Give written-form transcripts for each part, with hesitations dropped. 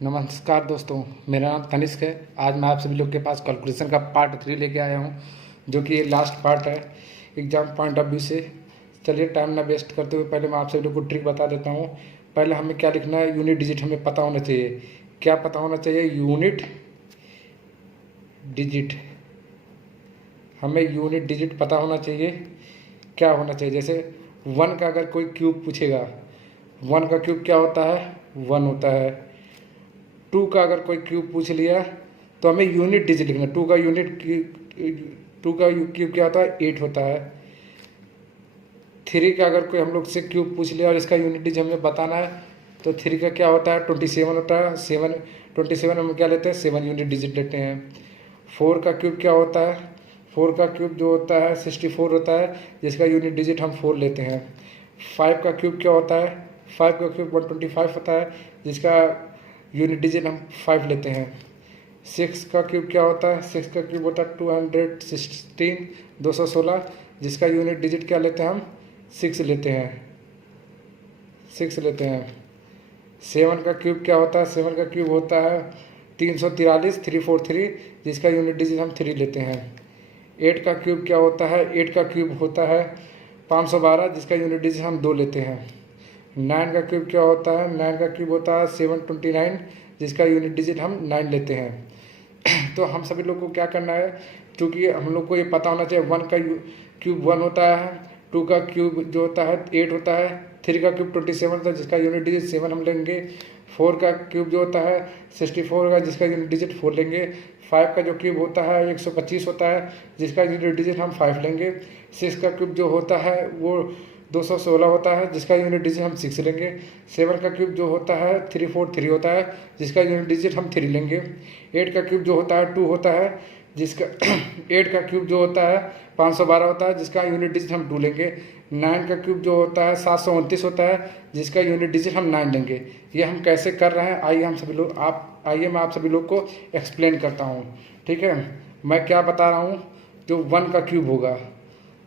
नमस्कार दोस्तों, मेरा नाम तनिष्क है। आज मैं आप सभी लोग के पास कैलकुलेशन का पार्ट 3 लेके आया हूँ, जो कि ये लास्ट पार्ट है एग्जाम पॉइंट ऑफ व्यू से। चलिए टाइम ना वेस्ट करते हुए पहले मैं आप सभी लोग को ट्रिक बता देता हूँ। पहले हमें क्या लिखना है, यूनिट डिजिट हमें पता होना चाहिए। क्या पता होना चाहिए? Unit digit. हमें यूनिट डिजिट पता होना चाहिए। क्या होना चाहिए? जैसे 1 का अगर कोई क्यूब पूछेगा, 1 का क्यूब क्या होता है? 1 होता है। 2 का अगर कोई क्यूब पूछ लिया तो हमें यूनिट डिजिट लिखना। 2 का क्यूब क्या होता है? 8 होता है। 3 का अगर कोई हम लोग से क्यूब पूछ लिया और इसका यूनिट डिजिट हमें बताना है तो 3 का क्या होता है? 27 होता है। 27 हम क्या लेते हैं? 7 यूनिट डिजिट लेते हैं। 4 का क्यूब क्या होता है? 4 का क्यूब जो होता है 64 होता है, जिसका यूनिट डिजिट हम 4 लेते हैं। 5 का क्यूब क्या होता है? 5 का क्यूब 125 होता है, जिसका यूनिट डिजिट हम 5 लेते हैं। 6 का क्यूब क्या होता है? 6 का क्यूब होता है 216, जिसका यूनिट डिजिट क्या लेते हैं? हम 6 लेते हैं। 7 का क्यूब क्या होता है? 7 का क्यूब होता है 343, जिसका यूनिट डिजिट हम 3 लेते हैं। 8 का क्यूब क्या होता है? 8 का क्यूब होता है 512, जिसका यूनिट डिजिट हम 2 लेते हैं। 9 का क्यूब क्या होता है? 9 का क्यूब होता है 729, जिसका यूनिट डिजिट हम 9 लेते हैं। तो हम सभी लोग को क्या करना है, क्योंकि हम लोग को ये पता होना चाहिए 1 का क्यूब 1 होता है, 2 का क्यूब जो होता है 8 होता है, 3 का क्यूब 27 होता है, जिसका यूनिट डिजिट 7 हम लेंगे। 4 का क्यूब जो होता है 64 होगा, जिसका यूनिट डिजिट 4 लेंगे। 5 का जो क्यूब होता है 125 होता है, जिसका यूनिट डिजिट हम 5 लेंगे। 6 का क्यूब जो होता है वो 216 होता है, जिसका यूनिट डिजिट हम 6 लेंगे। 7 का क्यूब जो होता है 343 होता है, जिसका यूनिट डिजिट हम 3 लेंगे। 8 का क्यूब जो होता है 2 होता है, जिसका 8 का क्यूब जो होता है 512 होता है, जिसका यूनिट डिजिट हम 2 लेंगे। 9 का क्यूब जो होता है 729 होता है, जिसका यूनिट डिजिट हम 9 लेंगे। ये हम कैसे कर रहे हैं, आइए मैं आप सभी लोग को एक्सप्लेन करता हूँ। ठीक है, मैं क्या बता रहा हूँ। जो 1 का क्यूब होगा,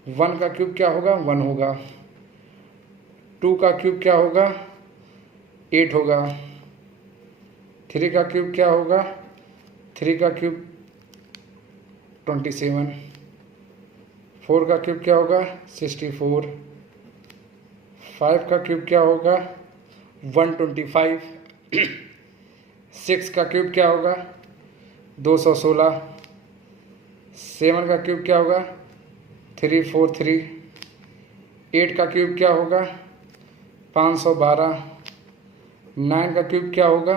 1 का क्यूब क्या होगा? 1 होगा। 2 का क्यूब क्या होगा? 8 होगा। 3 का क्यूब क्या होगा? 3 का क्यूब 27। 4 का क्यूब क्या होगा? 64। 5 का क्यूब क्या होगा? 125। 6 का क्यूब क्या होगा? 216। 7 का क्यूब क्या होगा? 343। 8 का क्यूब क्या होगा? 512। 9 का क्यूब क्या होगा?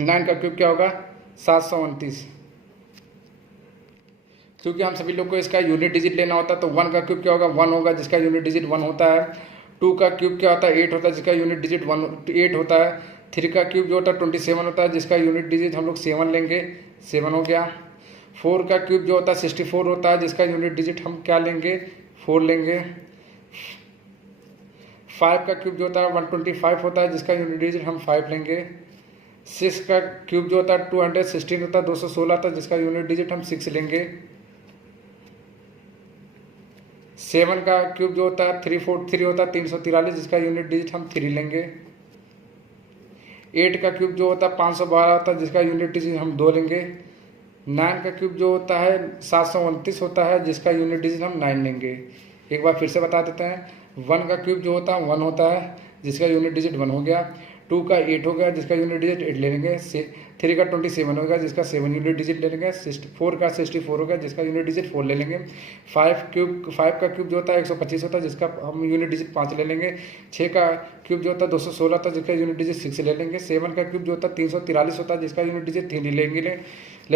9 का क्यूब क्या होगा? 729। क्योंकि हम सभी लोग को इसका यूनिट डिजिट लेना होता है, तो 1 का क्यूब क्या होगा? 1 होगा, जिसका यूनिट डिजिट 1 होता है। 2 का क्यूब क्या होता है? 8 होता है, जिसका यूनिट डिजिट 8 होता है। 3 का क्यूब जो होता है 27 होता है, जिसका यूनिट डिजिट हम लोग 7 लेंगे, 7 हो गया। 4 का क्यूब जो होता है 64 होता है, जिसका यूनिट डिजिट हम क्या लेंगे? 4 लेंगे। 5 का क्यूब जो होता है 125 होता है, जिसका यूनिट डिजिट हम 5 लेंगे। 6 का क्यूब जो होता है 216 होता है, 216 होता है, जिसका यूनिट डिजिट हम 6 लेंगे। 7 का क्यूब जो होता है 343 होता है, 343, जिसका यूनिट डिजिट हम 3 लेंगे। 8 का क्यूब जो होता है 512 होता है, जिसका यूनिट डिजिट हम 2 लेंगे। 9 का क्यूब जो होता है 729 होता है, जिसका यूनिट डिजिट हम 9 लेंगे। एक बार फिर से बता देते हैं। 1 का क्यूब जो होता है 1 होता है, जिसका यूनिट डिजिट 1 हो गया। 2 का 8 हो गया, जिसका यूनिट डिजिट 8 ले लेंगे। 3 का 27 होगा, जिसका 7 यूनिट डिजिट ले लेंगे। 4 का 64 होगा, जिसका यूनिट डिजिट 4 ले लेंगे। 5 का क्यूब जो होता है 125 होता है, जिसका हम यूनिट डिजिट 5 ले लेंगे। 6 का क्यूब जो होता है 216 होता है, जिसका यूनिट डिजिट 6 ले लेंगे। 7 का क्यूब जो होता है 343 होता है, जिसका यूनिट डिजिट 3 ले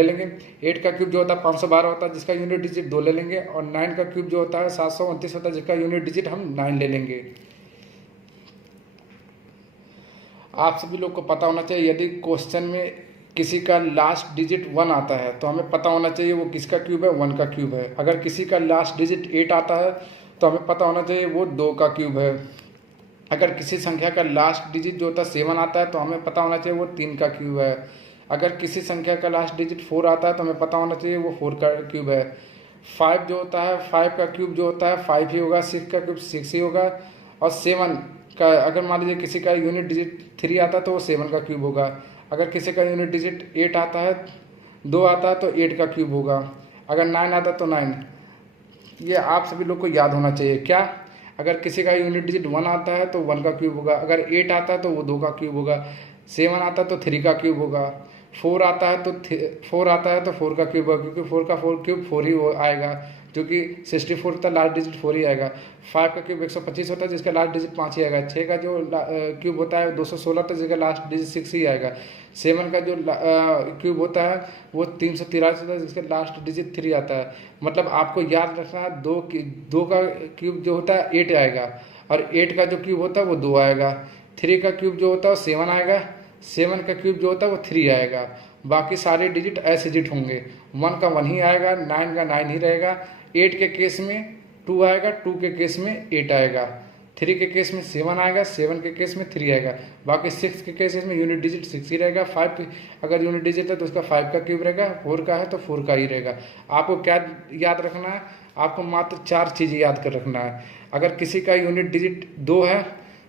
लेंगे। 8 का क्यूब जो होता है 512 होता है, जिसका यूनिट डिजिट 2 ले लेंगे। और 9 का क्यूब जो होता है 729 होता है, जिसका यूनिट डिजिट हम 9 ले लेंगे। आप सभी लोग को पता होना चाहिए, यदि क्वेश्चन में किसी का लास्ट डिजिट 1 आता है तो हमें पता होना चाहिए वो किसका क्यूब है? 1 का क्यूब है। अगर किसी का लास्ट डिजिट 8 आता है तो हमें पता होना चाहिए वो 2 का क्यूब है। अगर किसी संख्या का लास्ट डिजिट जो होता है 7 आता है तो हमें पता होना चाहिए वो 3 का क्यूब है। अगर किसी संख्या का लास्ट डिजिट 4 आता है तो हमें पता होना चाहिए वो 4 का क्यूब है। 5 जो होता है 5 का क्यूब जो होता है 5 ही होगा। 6 का क्यूब 6 ही होगा। और 7 का अगर मान लीजिए किसी का यूनिट डिजिट 3 आता है तो वो 7 का क्यूब होगा। अगर किसी का यूनिट डिजिट 8 आता है, 2 आता है तो 8 का क्यूब होगा। अगर 9 आता है तो 9। ये आप सभी लोग को याद होना चाहिए। क्या? अगर किसी का यूनिट डिजिट 1 आता है तो 1 का क्यूब होगा। अगर 8 आता है तो वो 2 का क्यूब होगा। 7 आता है तो 3 का क्यूब होगा। 4 आता है तो 4 का क्यूब होगा, क्योंकि 4 का 4 क्यूब 4 ही आएगा, जो कि 64 होता है, लास्ट डिजिट 4 ही आएगा। 5 का क्यूब 125 होता है, जिसका लास्ट डिजिट 5 ही आएगा। 6 का जो क्यूब होता है 216 होता है, जिसका लास्ट डिजिट 6 ही आएगा। 7 का जो क्यूब होता है वो 383 होता है, जिसका लास्ट डिजिट 3 आता है। मतलब आपको याद रखना है, 2 का क्यूब जो होता है 8 आएगा, और 8 का जो क्यूब होता है वो 2 आएगा। 3 का क्यूब जो होता है वो 7 आएगा। 7 का क्यूब जो होता है वो 3 आएगा। बाकी सारे डिजिट ऐसे डिजिट होंगे। 1 का 1 ही आएगा, 9 का 9 ही रहेगा। 8 के केस में 2 आएगा, 2 के केस में 8 आएगा। 3 के केस में 7 आएगा, 7 के केस में 3 आएगा। बाकी 6 के केसेस में यूनिट डिजिट 6 ही रहेगा। 5 अगर यूनिट डिजिट है तो उसका 5 का क्यूब रहेगा। 4 का है तो 4 का ही रहेगा। आपको क्या याद रखना है? आपको मात्र 4 चीज़ें याद कर रखना है। अगर किसी का यूनिट डिजिट 2 है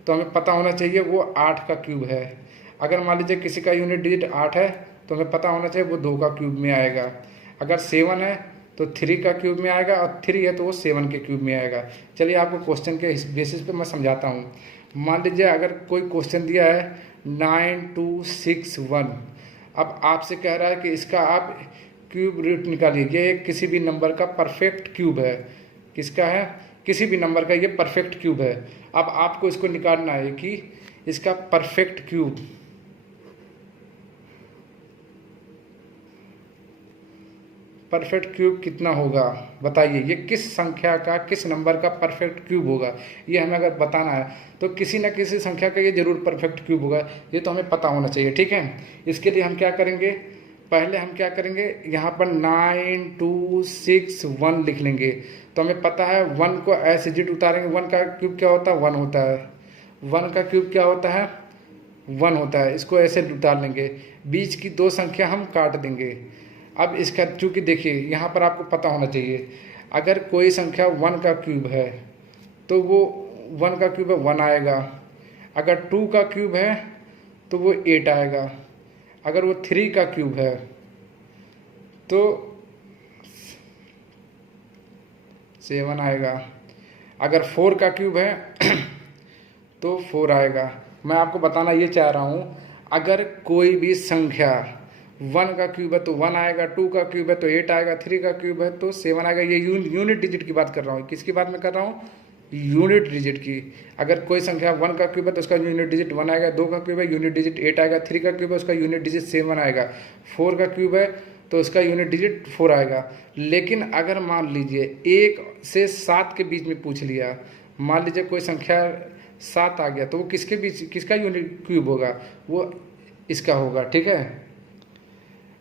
तो हमें पता होना चाहिए वो 8 का क्यूब है। अगर मान लीजिए किसी का यूनिट डिजिट 8 है तो हमें पता होना चाहिए वो 2 का क्यूब में आएगा। अगर 7 है तो 3 का क्यूब में आएगा, और 3 है तो वो 7 के क्यूब में आएगा। चलिए आपको क्वेश्चन के बेसिस पे मैं समझाता हूँ। मान लीजिए अगर कोई क्वेश्चन दिया है 9261, अब आपसे कह रहा है कि इसका आप क्यूब रूट निकालिए। ये किसी भी नंबर का परफेक्ट क्यूब है। किसका है? किसी भी नंबर का ये परफेक्ट क्यूब है। अब आपको इसको निकालना है कि इसका परफेक्ट क्यूब कितना होगा, बताइए। ये किस संख्या का, किस नंबर का परफेक्ट क्यूब होगा, ये हमें अगर बताना है तो किसी न किसी संख्या का ये जरूर परफेक्ट क्यूब होगा। ये तो हमें पता होना चाहिए, ठीक है। इसके लिए हम क्या करेंगे? पहले हम क्या करेंगे, यहाँ पर 9261 लिख लेंगे। तो हमें पता है 1 को ऐसे डिजिट उतारेंगे। 1 का क्यूब क्या होता है? 1 होता है। 1 का क्यूब क्या होता है? 1 होता है। इसको ऐसे उतार लेंगे। बीच की 2 संख्या हम काट देंगे। अब इसका चूँकि देखिए यहाँ पर आपको पता होना चाहिए, अगर कोई संख्या 1 का क्यूब है तो वो 1 का क्यूब है 1 आएगा। अगर 2 का क्यूब है तो वो 8 आएगा। अगर वो 3 का क्यूब है तो 7 आएगा। अगर 4 का क्यूब है तो 4 आएगा। मैं आपको बताना ये चाह रहा हूँ, अगर कोई भी संख्या 1 का क्यूब है तो 1 आएगा, 2 का क्यूब है तो 8 आएगा, 3 का क्यूब है तो 7 आएगा। ये यूनिट डिजिट की बात कर रहा हूँ। किसकी बात मैं कर रहा हूँ? यूनिट डिजिट की। अगर कोई संख्या 1 का क्यूब है तो उसका यूनिट डिजिट 1 आएगा। 2 का क्यूब है यूनिट डिजिट 8 आएगा। 3 का क्यूब है उसका यूनिट डिजिट 7 आएगा। 4 का क्यूब है तो उसका यूनिट डिजिट 4 आएगा। लेकिन अगर मान लीजिए 1 से 7 के बीच में पूछ लिया, मान लीजिए कोई संख्या 7 आ गया, तो वो किसके बीच, किसका यूनिट क्यूब होगा? वो इसका होगा, ठीक है।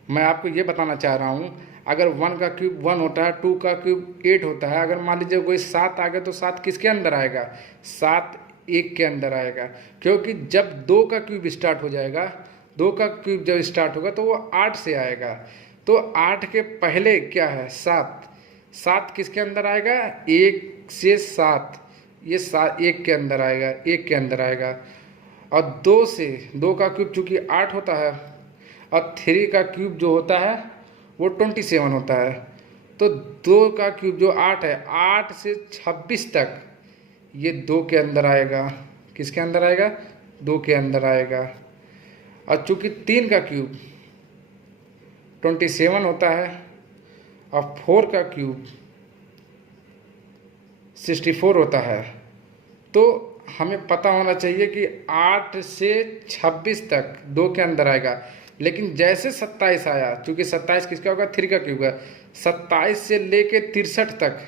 मैं आपको ये बताना चाह रहा हूँ, अगर 1 का क्यूब 1 होता है, 2 का क्यूब 8 होता है, अगर मान लीजिए कोई 7 आ गया तो 7 किसके अंदर आएगा? 7 1 के अंदर आएगा। क्योंकि जब 2 का क्यूब स्टार्ट हो जाएगा, 2 का क्यूब जब स्टार्ट होगा तो वो 8 से आएगा। तो 8 के पहले क्या है? 7। 7 किसके अंदर आएगा? 1 से 7, ये 1 के अंदर आएगा, 1 के अंदर आएगा। और 2 का क्यूब चूँकि 8 होता है, और 3 का क्यूब जो होता है वो 27 होता है। तो 2 का क्यूब जो 8 है, 8 से 26 तक ये 2 के अंदर आएगा। किसके अंदर आएगा? 2 के अंदर आएगा। और चूँकि 3 का क्यूब 27 होता है, और 4 का क्यूब 64 होता है, तो हमें पता होना चाहिए कि 8 से 26 तक 2 के अंदर आएगा। लेकिन जैसे 27 आया, क्योंकि 27 किसका होगा? 3 का क्यूब है। 27 से लेके 63 तक,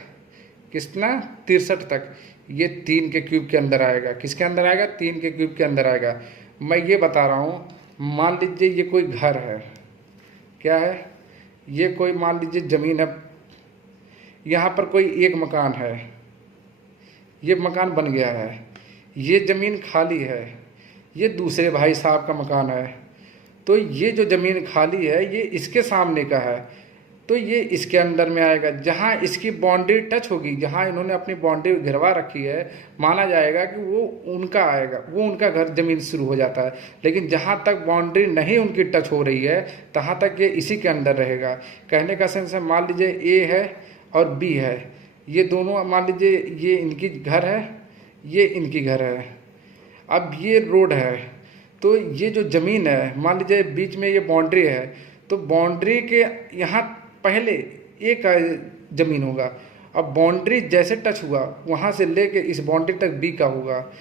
कितना? 63 तक ये 3 के क्यूब के अंदर आएगा। किसके अंदर आएगा? 3 के क्यूब के अंदर आएगा। मैं ये बता रहा हूँ, मान लीजिए ये कोई घर है। क्या है? ये कोई मान लीजिए ज़मीन है। यहाँ पर कोई एक मकान है, ये मकान बन गया है। ये ज़मीन खाली है, ये दूसरे भाई साहब का मकान है। तो ये जो ज़मीन खाली है ये इसके सामने का है। तो ये इसके अंदर में आएगा। जहाँ इसकी बाउंड्री टच होगी, जहाँ इन्होंने अपनी बाउंड्री घिरवा रखी है, माना जाएगा कि वो उनका आएगा, वो उनका घर ज़मीन शुरू हो जाता है। लेकिन जहाँ तक बाउंड्री नहीं उनकी टच हो रही है, तहाँ तक ये इसी के अंदर रहेगा। कहने का सेंस है, मान लीजिए ए है और बी है, ये दोनों मान लीजिए ये इनकी घर है, ये इनकी घर है। अब ये रोड है, तो ये जो ज़मीन है, मान लीजिए बीच में ये बाउंड्री है, तो बाउंड्री के यहाँ पहले ए का ज़मीन होगा। अब बाउंड्री जैसे टच हुआ, वहाँ से लेके इस बाउंड्री तक बी का होगा,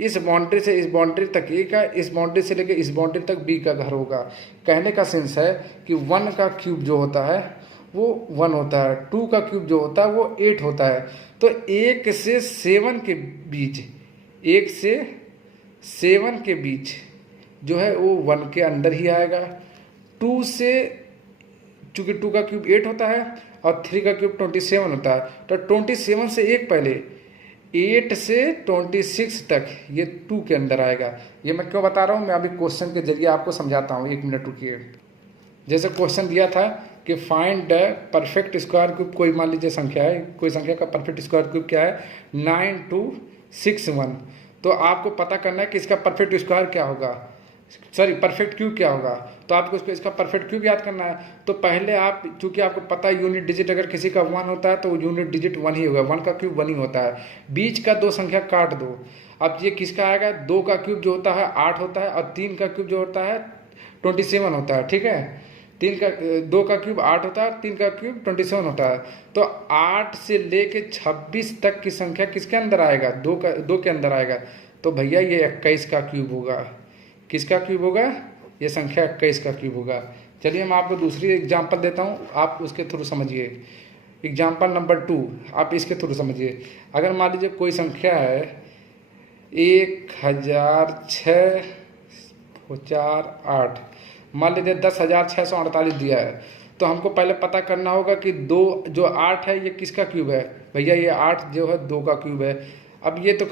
इस बाउंड्री से इस बाउंड्री तक ए का, इस बाउंड्री से लेके इस बाउंड्री तक बी का घर होगा। कहने का सेंस है कि 1 का क्यूब जो होता है वो 1 होता है, 2 का क्यूब जो होता है वो 8 होता है। तो 1 से 7 के बीच, 1 से 7 के बीच जो है वो 1 के अंदर ही आएगा। 2 से, चूँकि 2 का क्यूब 8 होता है और 3 का क्यूब 27 होता है, तो 27 से एक पहले 8 से 26 तक ये 2 के अंदर आएगा। ये मैं क्यों बता रहा हूँ, मैं अभी क्वेश्चन के जरिए आपको समझाता हूँ, 1 मिनट रुकिए। जैसे क्वेश्चन दिया था कि find the perfect square cube, कोई मान लीजिए संख्या है, कोई संख्या का परफेक्ट स्क्वायर क्यूब क्या है, 9261। तो आपको पता करना है कि इसका परफेक्ट स्क्वायर क्या होगा, सॉरी परफेक्ट क्यूब क्या होगा। तो आपको इसका परफेक्ट क्यूब याद करना है। तो पहले आप, चूंकि आपको पता है यूनिट डिजिट अगर किसी का 1 होता है तो यूनिट डिजिट 1 ही होगा, 1 का क्यूब 1 ही होता है। बीच का 2 संख्या काट दो। अब ये किसका आएगा, 2 का क्यूब जो होता है 8 होता है और 3 का क्यूब जो होता है 27 होता है, ठीक है। 2 का क्यूब 8 होता है, 3 का क्यूब 27 होता है। तो 8 से लेके 26 तक की संख्या किसके अंदर आएगा, 2 के अंदर आएगा। तो भैया ये 21 का क्यूब होगा। किसका क्यूब होगा, ये संख्या 21 का क्यूब होगा। चलिए मैं आपको दूसरी एग्जांपल देता हूँ, आप उसके थ्रू समझिए। एग्जांपल नंबर 2, आप इसके थ्रू समझिए। अगर मान लीजिए कोई संख्या है 100648, मान लीजिए 10,648 दिया है, तो हमको पहले पता करना होगा कि 2 जो 8 है ये किसका क्यूब है। भैया ये 8 जो है 2 का क्यूब है। अब ये तो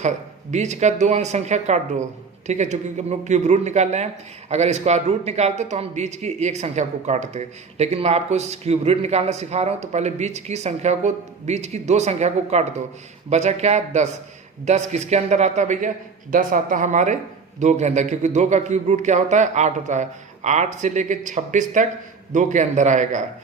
बीच का 2 अंक संख्या काट दो, ठीक है, चूँकि हम लोग क्यूब रूट निकाल रहे हैं। अगर स्क्वायर रूट निकालते तो हम बीच की एक संख्या को काटते, लेकिन मैं आपको क्यूब रूट निकालना सिखा रहा हूँ। तो पहले बीच की 2 संख्या को काट दो, बचा क्या, 10। 10 किसके अंदर आता है भैया, 10 आता है हमारे 2 के अंदर, क्योंकि 2 का क्यूब रूट क्या होता है, 8 होता है। 8 से लेके 26 तक 2 के अंदर आएगा।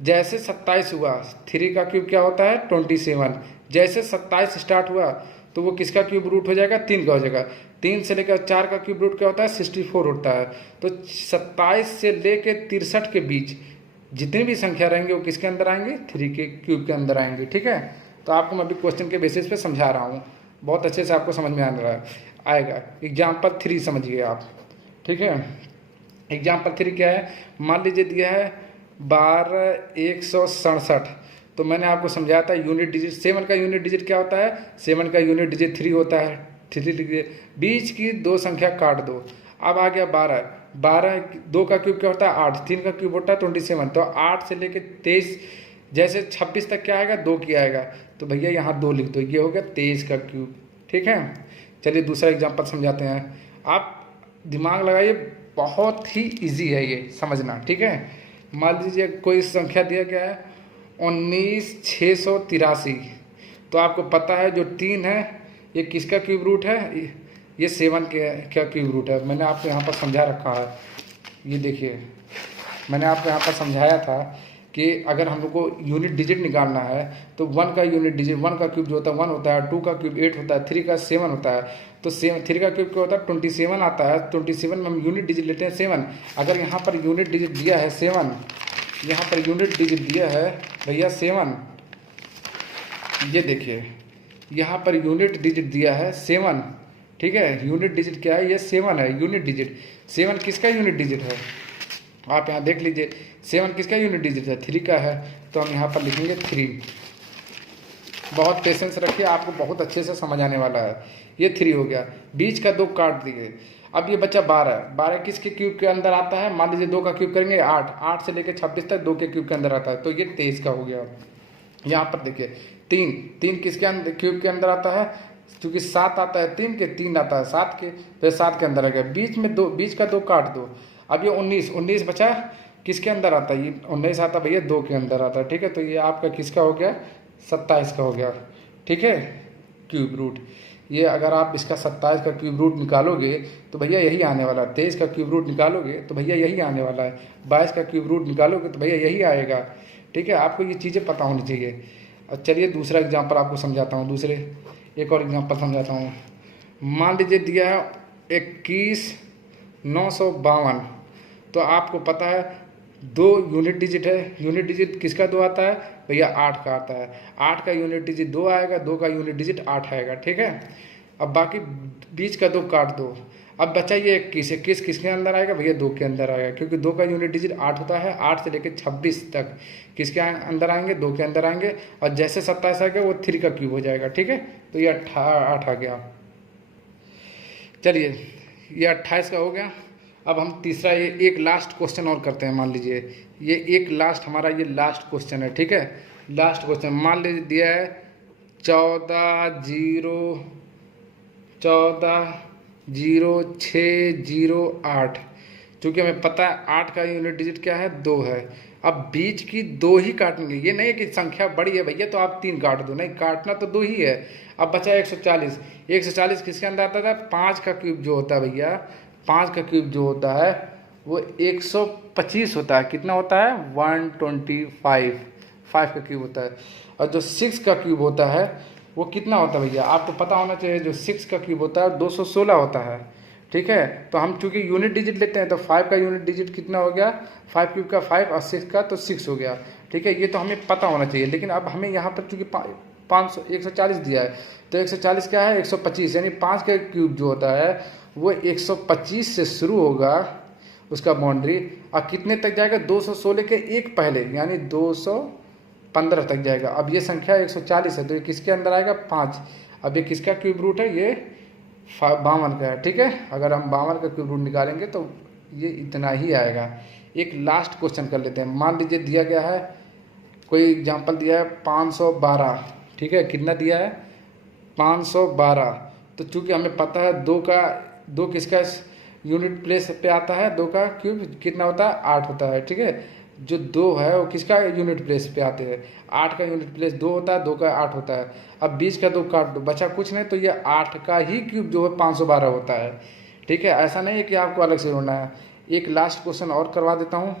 जैसे 27 हुआ, 3 का क्यूब क्या होता है, 27। जैसे 27 स्टार्ट हुआ तो वो किसका क्यूब रूट हो जाएगा, 3 का हो जाएगा। 3 से लेकर 4 का क्यूब रूट क्या होता है, 64 होता है। तो 27 से लेकर 63 के बीच जितनी भी संख्या रहेंगे वो किसके अंदर आएंगे, 3 के क्यूब के अंदर आएंगे, ठीक है। तो आपको मैं अभी क्वेश्चन के बेसिस पे समझा रहा हूँ, बहुत अच्छे से आपको समझ में आएगा। एग्जाम्पल 3 समझिए आप, ठीक है। एग्जाम्पल 3 क्या है, मान लीजिए दिया है 12,167। तो मैंने आपको समझाया था यूनिट डिजिट, 7 का यूनिट डिजिट क्या होता है, 7 का यूनिट डिजिट 3 होता है। 3 बीच की 2 संख्या काट दो। अब आ गया 12, 2 का क्यूब क्या होता है, 8, 3 का क्यूब होता है 27। तो 8 से लेके 23, जैसे 26 तक क्या आएगा, 2 की आएगा। तो भैया यहाँ 2 लिख दो, ये हो गया 23 का क्यूब, ठीक है। चलिए दूसरा एग्जाम्पल समझाते हैं, आप दिमाग लगाइए, बहुत ही ईजी है ये समझना, ठीक है। मान लीजिए कोई संख्या दिया गया है 19,683। तो आपको पता है जो 3 है ये किसका क्यूब रूट है, ये 7 के क्या क्यूब रूट है। मैंने आपको यहाँ पर समझा रखा है, ये देखिए मैंने आपको यहाँ पर समझाया था कि अगर हम लोग को यूनिट डिजिट निकालना है तो 1 का यूनिट डिजिट, 1 का क्यूब जो होता है 1 होता है, 2 का क्यूब 8 होता है, 3 का 7 होता है। तो 3 का क्यूब क्या होता है, 27 आता है। 27 में हम यूनिट डिजिट लेते हैं 7। अगर यहाँ पर यूनिट डिजिट दिया है 7, यहाँ पर यूनिट डिजिट दिया है भैया 7, ये देखिए यहाँ पर यूनिट डिजिट दिया है 7, ठीक है। यूनिट डिजिट क्या है, ये 7 है यूनिट डिजिट। 7 किसका यूनिट डिजिट है, आप यहाँ देख लीजिए 7 किसका यूनिट डिजिट है, 3 का है। तो हम यहाँ पर लिखेंगे 3। बहुत पेशेंस रखिए, आपको बहुत अच्छे से समझ आने वाला है। ये 3 हो गया, बीच का 2 काट दिए। अब ये बच्चा 12 किसके क्यूब के अंदर आता है, मान लीजिए 2 का क्यूब करेंगे 8 से लेकर 26 तक 2 के क्यूब के अंदर आता है। तो ये 23 का हो गया। यहाँ पर देखिए 3 किसके अंदर क्यूब के अंदर आता है, क्योंकि 7 आता है 3 के, 3 आता है 7 के, फिर 7 के अंदर आ गया। बीच में 2, बीच का 2 काट दो। अब ये 19 बचा, किसके अंदर आता है, ये 19 आता भैया 2 के अंदर आता है, ठीक है। तो ये आपका किसका हो गया, 27 का हो गया, ठीक है, क्यूब रूट। ये अगर आप इसका 27 का क्यूब रूट निकालोगे तो भैया यही आने वाला है। 23 का क्यूब रूट निकालोगे तो भैया यही आने वाला है। 22 का क्यूब रूट निकालोगे तो भैया यही आएगा, ठीक है। आपको ये चीज़ें पता होनी चाहिए। अब चलिए दूसरा एग्जाम्पल आपको समझाता हूँ, एक और एग्जाम्पल समझाता हूँ। मान लीजिए दिया है 21,952, तो आपको पता है 2 यूनिट डिजिट है। यूनिट डिजिट किसका 2 आता है भैया, 8 का आता है। 8 का यूनिट डिजिट 2 आएगा, 2 का यूनिट डिजिट 8 आएगा, ठीक है। अब बाकी बीच का 2 काट दो। अब बचा ये 21 किसके अंदर आएगा भैया, 2 के अंदर आएगा, क्योंकि 2 का यूनिट डिजिट 8 होता है। 8 से लेकर 26 तक किसके अंदर आएंगे, 2 के अंदर आएंगे। और जैसे 27 आ गया वो 3 का क्यूब हो जाएगा, ठीक है। तो ये 8 आ गया। चलिए ये 28 का हो गया। अब हम तीसरा ये एक लास्ट क्वेश्चन और करते हैं। मान लीजिए ये एक लास्ट हमारा ये लास्ट क्वेश्चन है, ठीक है। लास्ट क्वेश्चन मान लीजिए दिया है 14,0608। चूँकि हमें पता है 8 का यूनिट डिजिट क्या है, 2 है। अब बीच की 2 ही काटेंगे, ये नहीं है कि संख्या बड़ी है भैया तो आप 3 काट दो, नहीं, काटना तो 2 ही है। अब बचा 140। 140 किसके अंदर आता था, 5 का क्यूब जो होता है भैया, 5 का क्यूब जो होता है वो 125 होता है। कितना होता है, 125, 5 का क्यूब होता है। और जो 6 का क्यूब होता है वो कितना होता है भैया, आपको पता होना चाहिए। जो 6 का क्यूब होता है 216 होता है, ठीक है। तो हम चूंकि यूनिट डिजिट लेते हैं तो 5 का यूनिट डिजिट कितना हो गया, 5 क्यूब का 5 और 6 का तो 6 हो गया, ठीक है। ये तो हमें पता होना चाहिए। लेकिन अब हमें यहाँ पर चूंकि 140 दिया है तो 140 क्या है, 125, यानी 5 का क्यूब जो होता है वो 125 से शुरू होगा उसका बाउंड्री, और कितने तक जाएगा, 216 के एक पहले यानी 215 तक जाएगा। अब ये संख्या 140 है तो ये किसके अंदर आएगा, 5। अब ये किसका क्यूब रूट है, ये 52 का है, ठीक है। अगर हम 52 का क्यूब रूट निकालेंगे तो ये इतना ही आएगा। एक लास्ट क्वेश्चन कर लेते हैं। मान लीजिए दिया गया है, कोई एग्जांपल दिया है 512, ठीक है। कितना दिया है, 512। तो चूंकि हमें पता है 2 किसका यूनिट प्लेस पे आता है, 2 का क्यूब कितना होता है, 8 होता है, ठीक है। जो 2 है वो किसका यूनिट प्लेस पे आते हैं, 8 का यूनिट प्लेस 2 होता है, 2 का 8 होता है। अब 20 का 2 काट दो, बचा कुछ नहीं, तो ये 8 का ही क्यूब जो है 512 होता है, ठीक है। ऐसा नहीं है कि आपको अलग से ढूंढना है। एक लास्ट क्वेश्चन और करवा देता हूँ।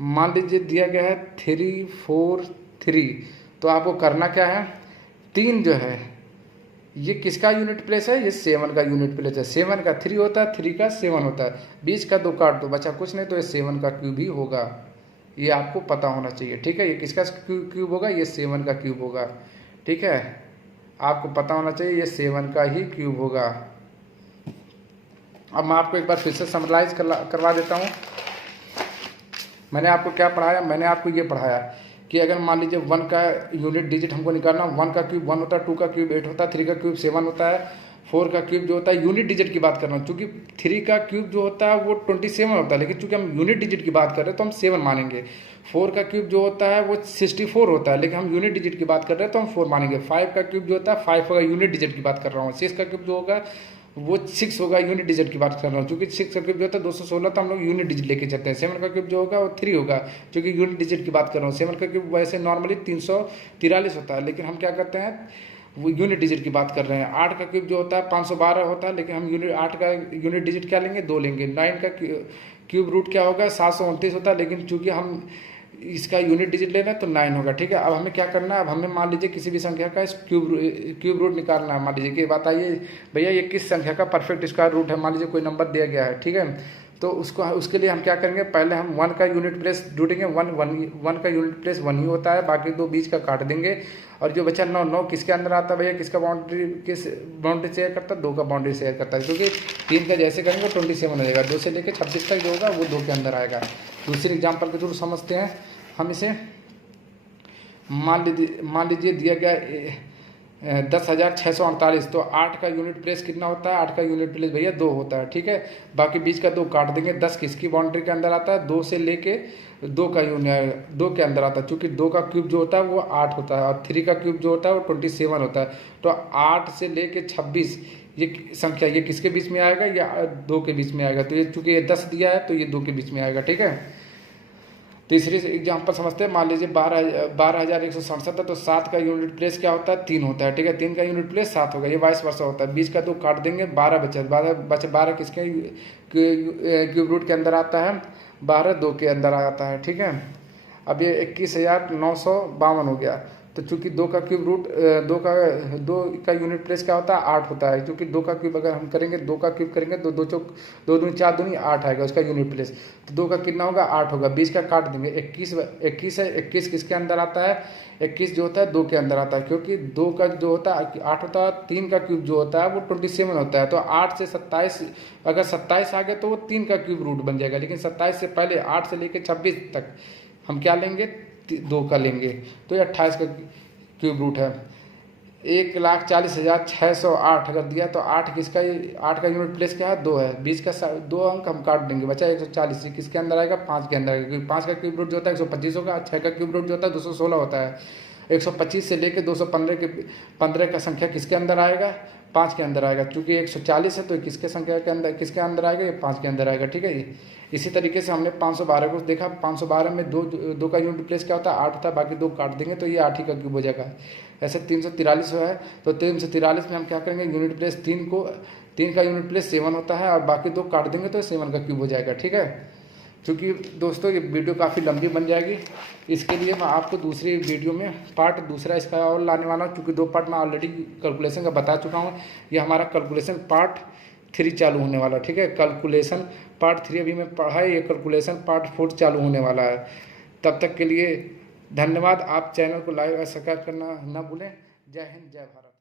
मान लीजिए दिया गया है 343, तो आपको करना क्या है, 3 जो है ये किसका यूनिट प्लेस है, ये 7 का यूनिट प्लेस है। 7 का 3 होता है, 3 का 7 होता है। 20 का 2 काट दो, बचा कुछ नहीं, तो ये 7 का क्यूब ही होगा। ये आपको पता होना चाहिए, ठीक है। ये किसका क्यूब होगा, ये 7 का क्यूब होगा, ठीक है। आपको पता होना चाहिए ये 7 का ही क्यूब होगा। अब मैं आपको एक बार फिर से समराइज करवा देता हूँ। मैंने आपको क्या पढ़ाया, मैंने आपको ये पढ़ाया कि अगर मान लीजिए 1 का यूनिट डिजिट हमको निकालना, 1 का क्यूब 1 होता है, 2 का क्यूब 8 होता है, 3 का क्यूब 7 होता है, 4 का क्यूब जो होता है, यूनिट डिजिट की बात कर रहा हूँ। चूँकि 3 का क्यूब जो होता है वो 27 होता है, लेकिन चूँकि हम यूनिट डिजिट की बात कर रहे हैं तो हम 7 मानेंगे। 4 का क्यूब जो होता है वो 64 होता है, लेकिन हम यूनिट डिजिट की बात कर रहे हैं तो हम 4 मानेंगे। 5 का क्यूब जो होता है 5 होगा, यूनिट डिजिट की बात कर रहा हूँ। 6 का क्यूब जो होगा वो 6 होगा, यूनिट डिजिट की बात कर रहा हूँ। क्योंकि 6 का क्यूब जो होता है 216, तो हम लोग यूनिट डिजिट लेके चलते हैं। 7 का क्यूब जो होगा वो 3 होगा, क्योंकि यूनिट डिजिट की बात कर रहा हूँ। 7 का क्यूब वैसे नॉर्मली 343 होता है, लेकिन हम क्या करते हैं वो यूनिट डिजिट की बात कर रहे हैं। 8 का क्यूब जो होता है 512 होता है, लेकिन हम 8 का यूनिट डिजिट क्या लेंगे, 2 लेंगे। 9 का क्यूब रूट क्या होगा, 729 होता है, लेकिन चूंकि हम इसका यूनिट डिजिट लेना है तो 9 होगा, ठीक है। अब हमें क्या करना है, अब हमें मान लीजिए किसी भी संख्या का क्यूब रूट निकालना है। मान लीजिए कि बताइए भैया ये किस संख्या का परफेक्ट स्क्वायर रूट है। मान लीजिए कोई नंबर दिया गया है, ठीक है। तो उसके लिए हम क्या करेंगे, पहले हम 1 का यूनिट प्लेस ढूंढेंगे। 1 का यूनिट प्लेस 1 ही होता है, बाकी 2 बीच का काट देंगे। और जो बचा 9 किसके अंदर आता है भैया, किस बाउंड्री शेयर करता है, 2 का बाउंड्री शेयर करता है। क्योंकि 3 का जैसे करेंगे 27 हो जाएगा, 2 से लेकर 26 तक जो होगा वो 2 के अंदर आएगा। दूसरी एग्जाम्पल के थ्रू समझते हैं हम इसे। मान लीजिए दिया गया 10,648, तो 8 का यूनिट प्लेस कितना होता है, 8 का यूनिट प्लेस भैया 2 होता है, ठीक है। बाकी बीच का 2 काट देंगे। 10 किसकी बाउंड्री के अंदर आता है, 2 से लेके 2 का यूनिट 2 के अंदर आता है। चूँकि 2 का क्यूब जो होता है वो 8 होता है, और 3 का क्यूब जो होता है वो 27 होता है। तो 8 से लेके 26 ये संख्या ये किसके बीच में आएगा, या 2 के बीच में आएगा। तो ये चूँकि ये 10 दिया है तो ये 2 के बीच में आएगा, ठीक है। तीसरी एग्जाम्पल समझते हैं। मान लीजिए 12,167 है, तो 7 का यूनिट प्लेस क्या होता है? 3 होता है, ठीक है। 3 का यूनिट प्लेस 7 होगा, ये वाइस वर्सा होता है। 20 का 2 काट देंगे, 12 बचे। 12 किसके क्यूब रूट के अंदर आता है? 12 2 के अंदर आता है, ठीक है। अब ये 21,952 हो गया। तो चूंकि 2 का क्यूब रूट 2 का यूनिट प्लेस क्या होता है? 8 होता है, क्योंकि 2 का क्यूब अगर हम करेंगे, 2 का क्यूब करेंगे तो 2 दूनी 4 दूनी 8 आएगा उसका यूनिट प्लेस। तो 2 का कितना होगा? 8 होगा। 20 का काट देंगे, 21 है। 21 किसके अंदर आता है? 21 जो होता है 2 के अंदर आता है, क्योंकि 2 का जो होता है 8 होता है। 3 का क्यूब जो होता है वो 27 होता है। तो 8 से 27, अगर 27 आ गया तो वो 3 का क्यूब रूट बन जाएगा। लेकिन 27 से पहले 8 से लेकर 26 तक हम क्या लेंगे? 2 का लेंगे। तो ये 28 का क्यूब रूट है। 1,40,608 अगर दिया तो 8 किसका? 8 का यूनिट प्लेस क्या है? 2 है। 20 का 2 अंक हम काट देंगे, बचा 140। किसके अंदर आएगा? 5 के अंदर आएगा, क्योंकि 5 का क्यूब रूट जो होता है 125 होगा। 6 का क्यूब रूट जो होता है 216 होता है। 125 से लेकर 215 का संख्या किसके अंदर आएगा? 5 के अंदर आएगा। क्योंकि 140 है तो किसके संख्या के अंदर, किसके अंदर आएगा? ये 5 के अंदर आएगा, ठीक है। इसी तरीके से हमने 512 को देखा। 512 में 2 का यूनिट प्लेस क्या होता है? 8 होता है, बाकी 2 काट देंगे तो ये 8 ही का क्यूब हो जाएगा। ऐसे 343 है, तो 343 में हम क्या करेंगे? यूनिट प्लेस 3 का यूनिट प्लेस 7 होता है, और बाकी 2 काट देंगे तो 7 का क्यूब हो जाएगा, ठीक है। क्योंकि दोस्तों ये वीडियो काफ़ी लंबी बन जाएगी, इसके लिए मैं आपको दूसरी वीडियो में पार्ट दूसरा इसका और लाने वाला हूँ, क्योंकि 2 पार्ट मैं ऑलरेडी कैलकुलेशन का बता चुका हूँ। ये हमारा कैलकुलेशन पार्ट 3 चालू होने वाला, ठीक है। कैलकुलेशन पार्ट 3 अभी मैं पढ़ा है, ये कैलकुलेशन पार्ट 4 चालू होने वाला है। तब तक के लिए धन्यवाद। आप चैनल को लाइक और सब्सक्राइब करना ना भूलें। जय हिंद, जय भारत।